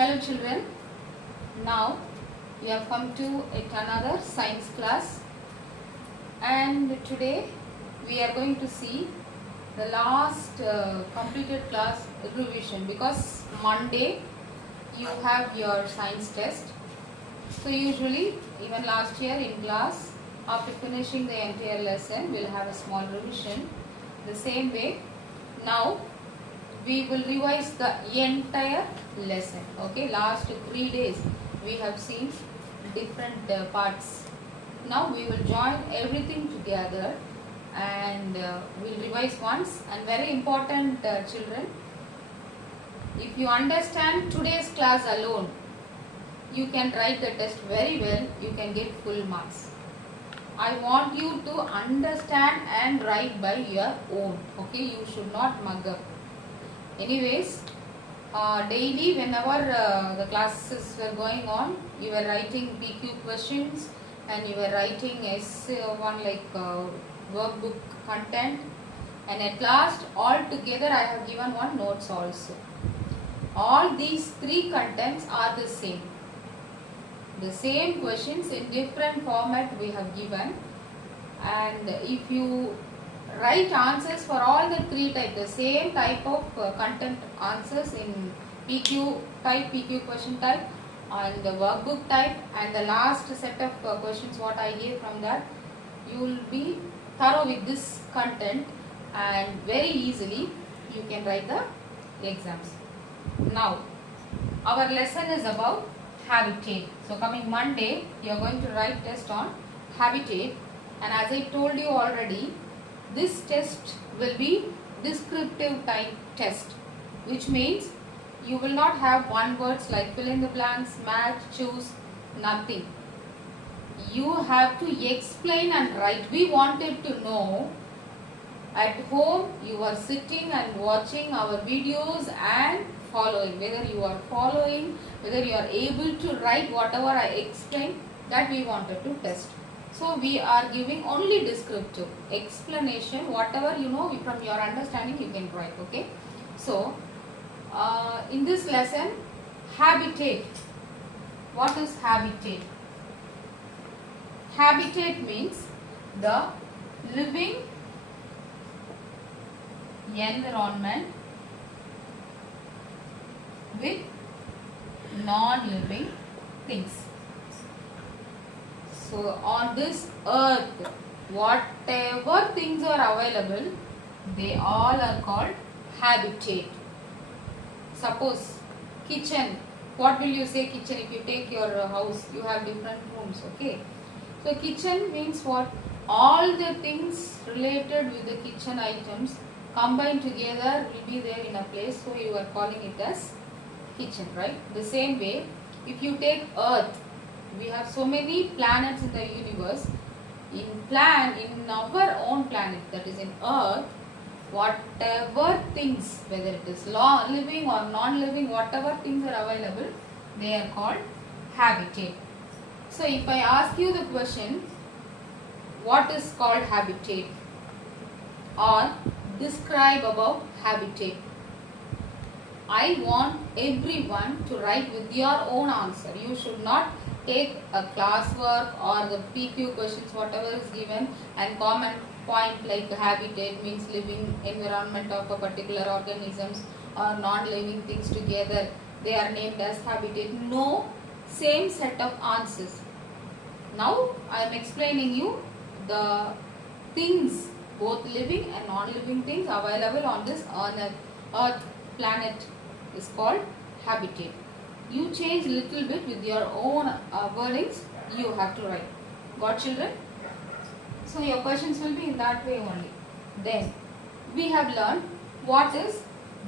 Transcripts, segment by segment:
Hello children, now we have come to yet another science class, and today we are going to see the last completed class revision, because Monday you have your science test. So usually even last year in class, after finishing the entire lesson, we will have a small revision. The same way now we will revise the entire lesson. Okay, last 3 days we have seen different parts. Now we will join everything together and we'll revise once. And very important children, if you understand today's class alone, you can write the test very well, you can get full marks. I want you to understand and write by your own. Okay, you should not mug up. Anyways, daily whenever the classes were going on, you were writing PQ questions and you were writing S1 like workbook content, and at last all together I have given one notes also. All these 3 contents are the same. The same questions in different format we have given, and if you write answers for all the 3 types, the same type of content answers in PQ type, PQ question type, and the workbook type, and the last set of questions what I gave from that, you will be thorough with this content and very easily you can write the exams. Now our lesson is about habitat. So coming Monday you are going to write test on habitat, and as I told you already, this test will be descriptive type test, which means you will not have one words like fill in the blanks, match, choose, nothing. You have to explain and write. We wanted to know at home you are sitting and watching our videos and following, whether you are following, whether you are able to write whatever I explained, that we wanted to test. So we are giving only descriptive explanation, whatever you know from your understanding you can write. Okay, so in this lesson, habitat. What is habitat? Habitat means the living environment with non-living things. So on this earth, whatever things are available, they all are called habitat. Suppose kitchen, what will you say kitchen? If you take your house, you have different rooms. Okay, so kitchen means what? All the things related with the kitchen items combined together will be there in a place, so you are calling it as kitchen, right? The same way, if you take earth, we have so many planets in the universe. In our own planet, that is in earth, whatever things, whether it is living or non-living, whatever things are available, they are called habitat. So if I ask you the question, what is called habitat, or describe about habitat, I want everyone to write with your own answer. You should not take a classwork or the PQ questions, whatever is given, and comment point like habitat means living environment of a particular organisms or non-living things together, they are named as habitat. No, same set of answers. Now I am explaining you the things, both living and non-living things available on this earth planet is called habitat. You change little bit with your own wordings, you have to write. Got children? So your questions will be in that way only. Then we have learned what is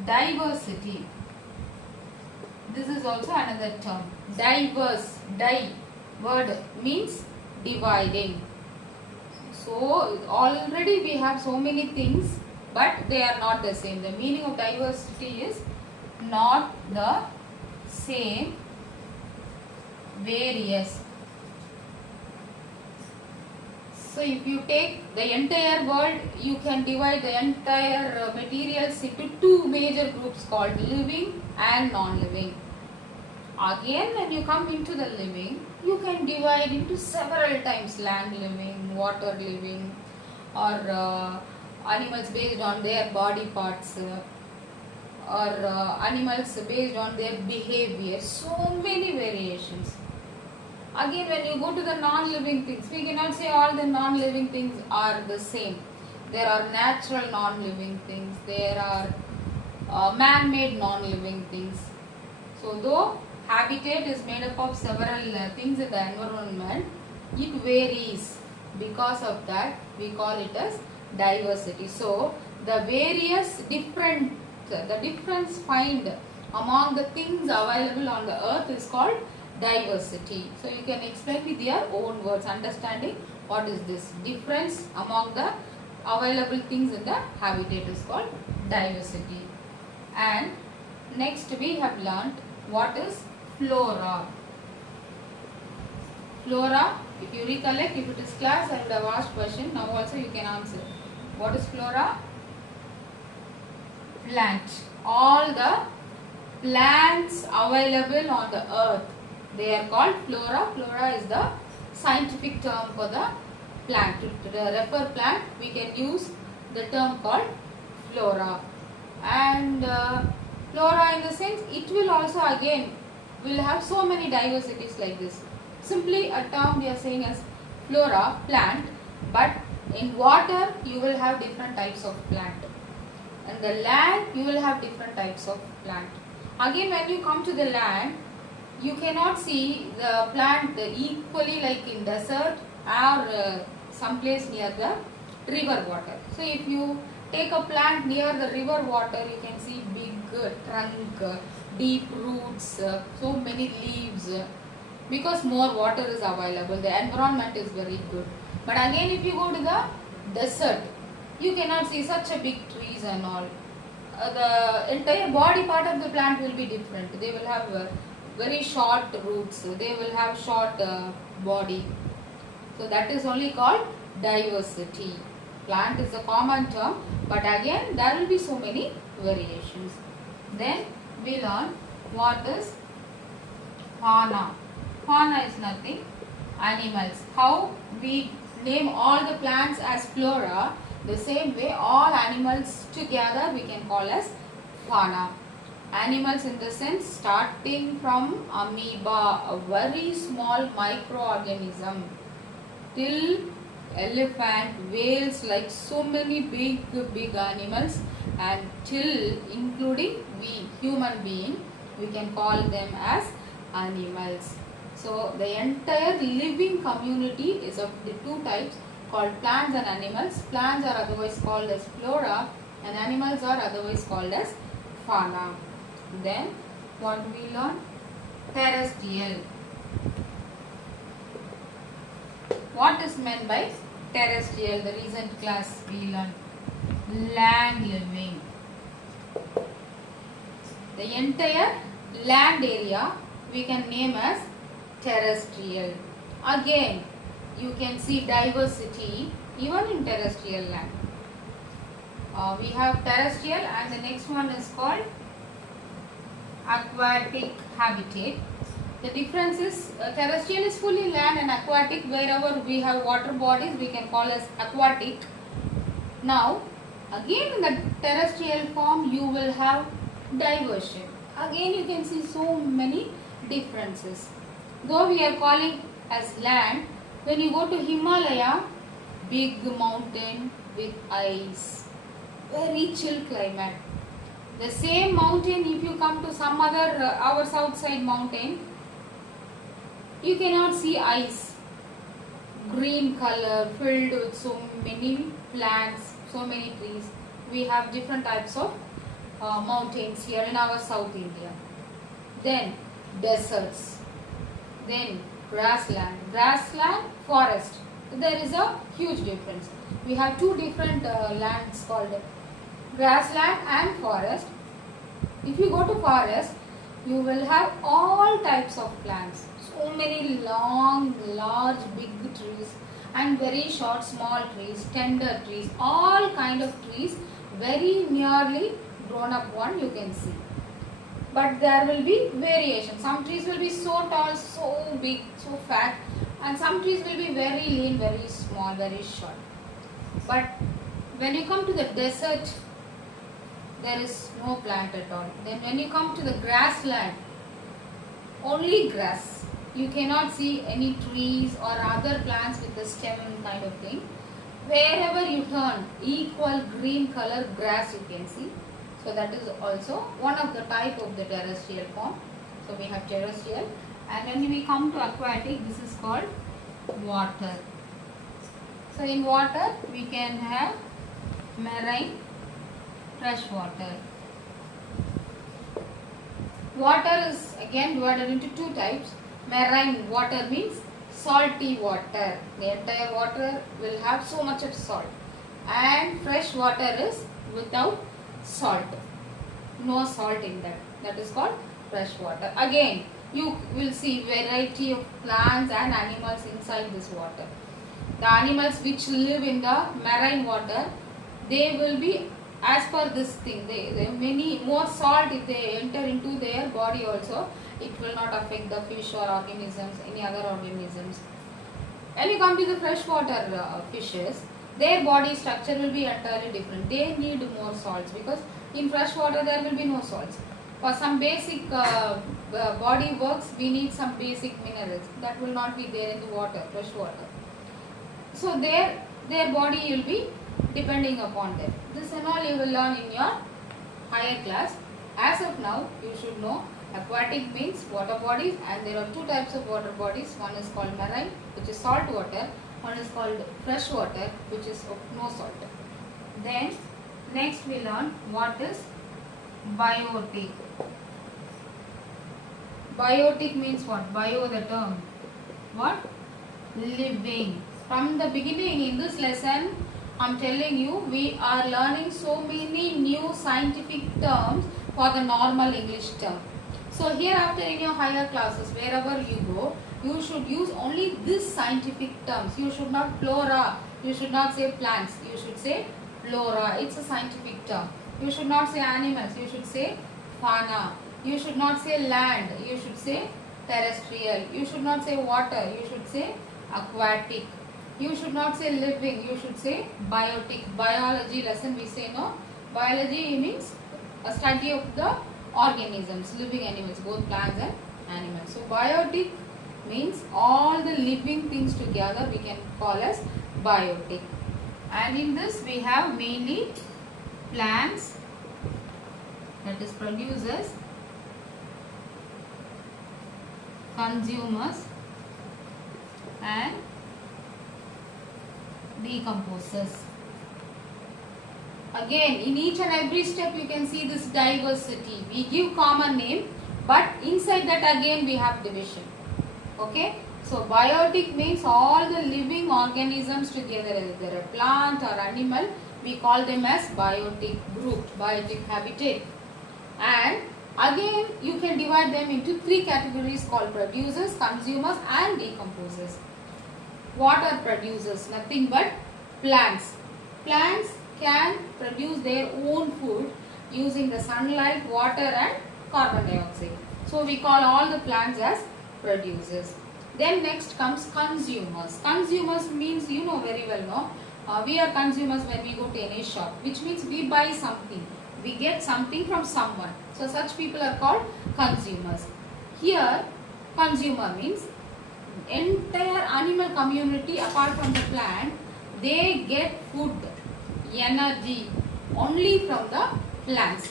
diversity. This is also another term. Diverse, word means dividing. So already we have so many things, but they are not the same. The meaning of diversity is not the same, various. So if you take the entire world, you can divide the entire materials into 2 major groups called living and non-living. Again, when you come into the living, you can divide into several types: land living, water living, or animals based on their body parts, or animals based on their behavior. So many variations. Again, when you go to the non-living things, we cannot say all the non-living things are the same. There are natural non-living things, there are man-made non-living things. So though habitat is made up of several things in the environment, it varies. Because of that, we call it as diversity. So the difference find among the things available on the earth is called diversity. So you can explain with your own words, understanding what is this difference among the available things in the habitat is called diversity. And next we have learnt what is flora. Flora, if you recollect, if it is class, I would have asked question. Now also you can answer. What is flora? Plant. All the plants available on the earth, they are called flora. Flora is the scientific term for the plant. To refer plant, we can use the term called flora. And flora, in the sense, it will also again will have so many diversities like this. Simply a term we are saying as flora, plant, but in water you will have different types of plant. And the land you will have different types of plant. Again, when you come to the land, you cannot see the plant equally like in desert or someplace near the river water. So if you take a plant near the river water, you can see big trunk, deep roots, so many leaves, because more water is available, the environment is very good. But again, if you go to the desert, you cannot see such a big trees and all. The entire body part of the plant will be different. They will have very short roots, they will have short body. So that is only called diversity. Plant is a common term, but again there will be so many variations. Then we learn what is fauna. Fauna is nothing, animals. How we name all the plants as flora, the same way all animals together we can call as fauna. Animals in the sense starting from amoeba, a very small microorganism, till elephant, whales, like so many big animals, and till including we human being, we can call them as animals. So the entire living community is of the two types called plants and animals. Plants are otherwise called as flora and animals are otherwise called as fauna. Then what do we learn? Terrestrial. What is meant by terrestrial? The recent class we learned land living. The entire land area we can name as terrestrial. Again, you can see diversity even in terrestrial land. We have terrestrial and the next one is called aquatic habitat. The difference is terrestrial is fully land and aquatic, wherever we have water bodies we can call as aquatic. Now again in the terrestrial form you will have diversion. Again you can see so many differences. Though we are calling as land, when you go to Himalaya, big mountain with ice, very chill climate. The same mountain, if you come to some other our south side mountain, you cannot see ice, green color filled with so many plants, so many trees. We have different types of mountains here in our South India. Then deserts, then grassland, forest. There is a huge difference. We have two different lands called grassland and forest. If you go to forest, you will have all types of plants. So many long, large, big trees and very short, small trees, tender trees, all kind of trees, very nearly grown up one you can see. but there will be variation. Some trees will be so tall, so big, so fat, and some trees will be very lean, very small, very short. But when you come to the desert, there is no plant at all. Then when you come to the grassland, only grass. You cannot see any trees or other plants with the stem kind of thing. Wherever you turn, equal green color grass you can see. So that is also one of the type of the terrestrial form. So we have terrestrial, and when we come to aquatic, this is called water. So in water we can have marine, fresh water. Water is again divided into two types. Marine water means salty water. The entire water will have so much of salt. And fresh water is without salt. No salt in that. That is called fresh water. Again, you will see variety of plants and animals inside this water. The animals which live in the marine water, they will be as per this thing. They many more salt if they enter into their body also. It will not affect the fish or organisms, any other organisms. When you come to the freshwater fishes, their body structure will be entirely different. They need more salts because in fresh water there will be no salts. For some basic body works, we need some basic minerals. That will not be there in the water, fresh water. So their body will be depending upon them. This and all you will learn in your higher class. As of now, you should know aquatic means water bodies, and there are two types of water bodies. One is called marine, which is salt water. One is called fresh water, which is of no salt. Then next we learn what is biotic. Biotic means what? Bio the term. What? Living. From the beginning in this lesson, I am telling you, we are learning so many new scientific terms for the normal English term. So hereafter in your higher classes, wherever you go, you should use only this scientific terms. You should not flora, you should not say plants, you should say flora. It's a scientific term. You should not say animals, you should say fauna. You should not say land, you should say terrestrial. You should not say water, you should say aquatic. You should not say living, you should say biotic. Biology lesson we say no. Biology means a study of the organisms, living animals, both plants and animals. So biotic means all the living things together we can call as biotic. And in this we have mainly plants, that is producers, consumers and decomposers. Again, in each and every step you can see this diversity. We give common name, but inside that again we have division. Okay. So biotic means all the living organisms together, whether a plant or animal, we call them as biotic group, biotic habitat. And again you can divide them into three categories called producers, consumers and decomposers. What are producers? Nothing but plants. Plants can produce their own food using the sunlight, water and carbon dioxide. So we call all the plants as producers. Then next comes consumers. Consumers means you know very well, no? We are consumers when we go to any shop, which means we buy something. We get something from someone. So such people are called consumers. Here consumer means entire animal community apart from the plant, they get food, energy only from the plants.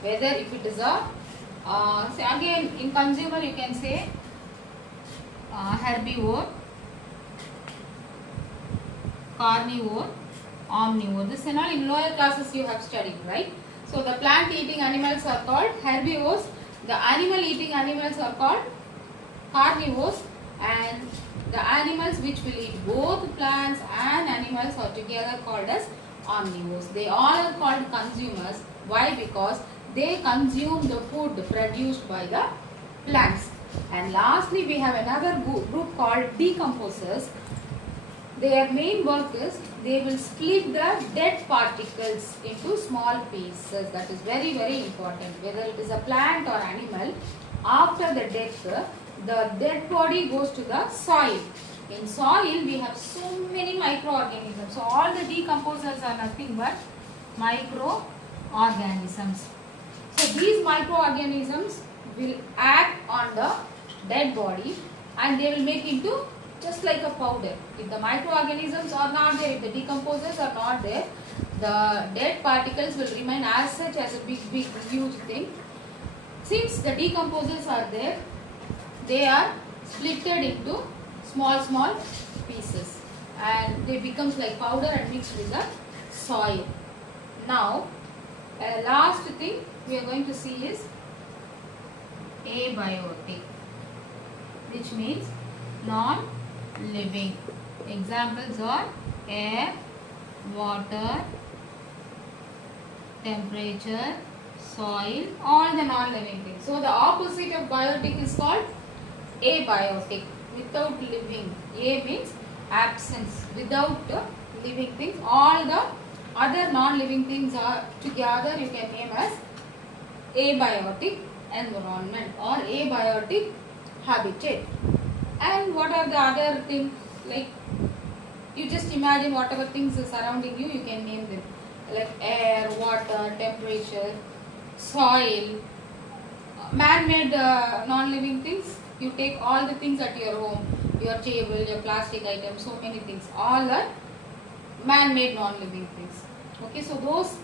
Whether if it is a, say again in consumer you can say herbivore, carnivore, omnivore. This and all in lower classes you have studied, right? So the plant eating animals are called herbivores, the animal eating animals are called carnivores, and the animals which will eat both plants and animals are together called as omnivores. They all are called consumers. Why? Because they consume the food produced by the plants. And lastly we have another group called decomposers. their main work is they will split the dead particles into small pieces. That is very, very important. Whether it is a plant or animal, after the death, the dead body goes to the soil. In soil, we have so many microorganisms. So all the decomposers are nothing but microorganisms. So these microorganisms will act on the dead body and they will make into just like a powder. If the microorganisms are not there, if the decomposers are not there, the dead particles will remain as such as a big, huge thing. Since the decomposers are there, they are splitted into small pieces and they becomes like powder and mixed with the soil. Now, last thing we are going to see is abiotic, which means non-living. Examples are air, water, temperature, soil, all the non-living things. So the opposite of biotic is called abiotic, without living. A means absence, without living things. All the other non-living things are together, you can name as abiotic environment or abiotic habitat. And what are the other things? Like, you just imagine whatever things are surrounding you, you can name them. Like air, water, temperature, soil, man-made non-living things. You take all the things at your home, your table, your plastic items, so many things. All are man-made non-living things. Okay, so those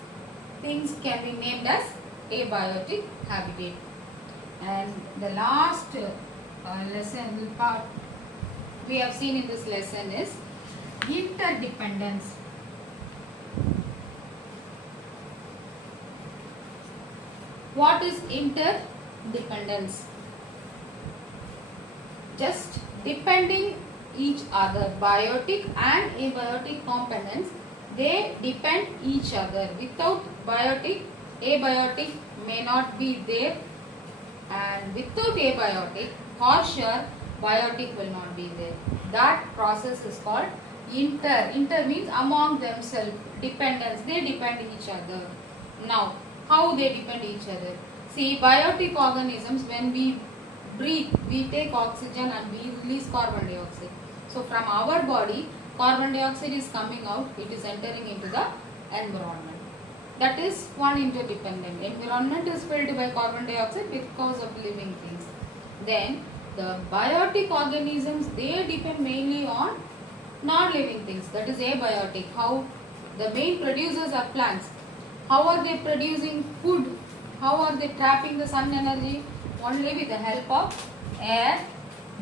things can be named as abiotic habitat. And the last lesson part we have seen in this lesson is interdependence. What is interdependence? Just depending each other. Biotic and abiotic components, they depend each other. Without biotic, abiotic may not be there, and without abiotic, for sure biotic will not be there. That process is called inter. Inter means among themselves, dependence. They depend each other. Now, how they depend each other? See, biotic organisms, when we breathe, we take oxygen and we release carbon dioxide. So from our body, carbon dioxide is coming out, it is entering into the environment. That is one interdependent. Environment is filled by carbon dioxide because of living things. Then the biotic organisms, they depend mainly on non-living things. That is abiotic. How the main producers are plants. How are they producing food? How are they trapping the sun energy? Only with the help of air,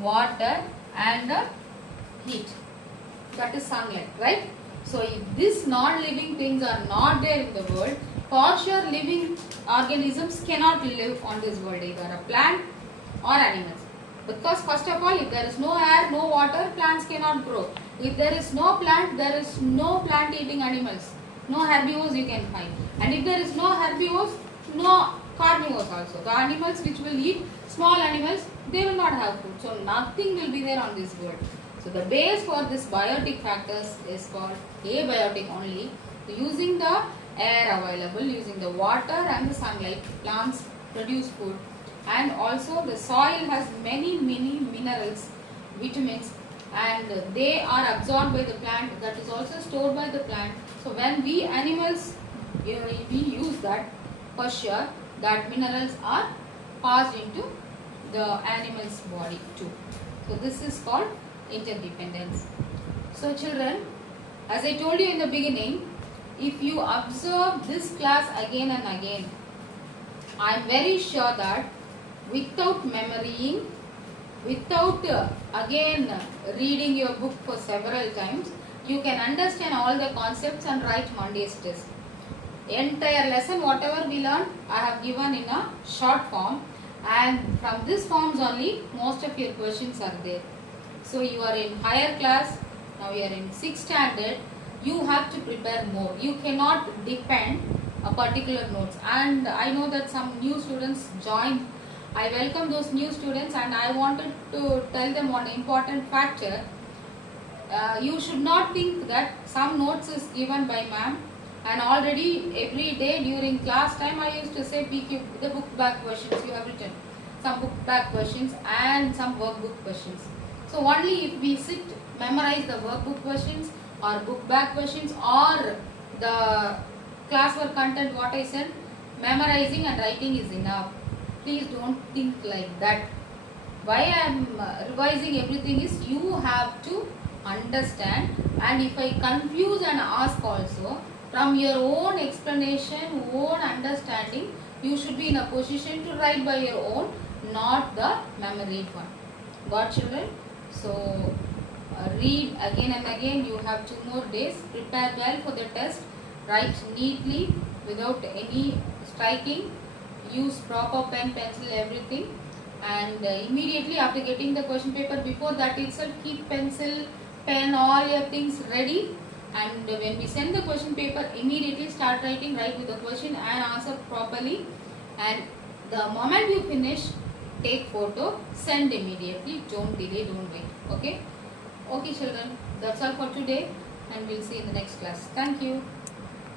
water and heat. That is sunlight, right? So if these non-living things are not there in the world, for sure living organisms cannot live on this world, either a plant or animals. Because first of all, if there is no air, no water, plants cannot grow. If there is no plant, there is no plant eating animals. No herbivores you can find. And if there is no herbivores, no carnivores also. The animals which will eat small animals, they will not have food. So nothing will be there on this world. So the base for this biotic factors is called abiotic only. So using the air available, using the water and the sunlight, plants produce food. And also the soil has many minerals, vitamins, and they are absorbed by the plant, that is also stored by the plant. So when we animals, we use that, for sure that minerals are passed into the animal's body too. So this is called interdependence. So children, as I told you in the beginning, if you observe this class again and again, I am very sure that without memorying, without again reading your book for several times, you can understand all the concepts and write Monday's test. Entire lesson, whatever we learned, I have given in a short form, and from this forms only most of your questions are there. So you are in higher class, now you are in 6th standard, you have to prepare more. You cannot depend a particular notes. And I know that some new students joined. I welcome those new students and I wanted to tell them one important factor. You should not think that some notes is given by ma'am, and already every day during class time I used to say PQ, the book back questions you have written, some book back questions and some workbook questions. So only if we sit, memorize the workbook questions or book back questions or the classwork content what I said, memorizing and writing is enough. Please don't think like that. Why I am revising everything is you have to understand, and if I confuse and ask also, from your own explanation, own understanding, you should be in a position to write by your own, not the memoried one. Got children? So read again and again. You have 2 more days. Prepare well for the test. Write neatly without any striking. Use proper pen, pencil, everything. And immediately after getting the question paper, before that itself keep pencil, pen, all your things ready. And when we send the question paper, immediately start writing, write with the question and answer properly. And the moment you finish, take photo, send immediately. Don't delay, don't wait. Okay? Okay children, that's all for today, and we'll see you in the next class. Thank you.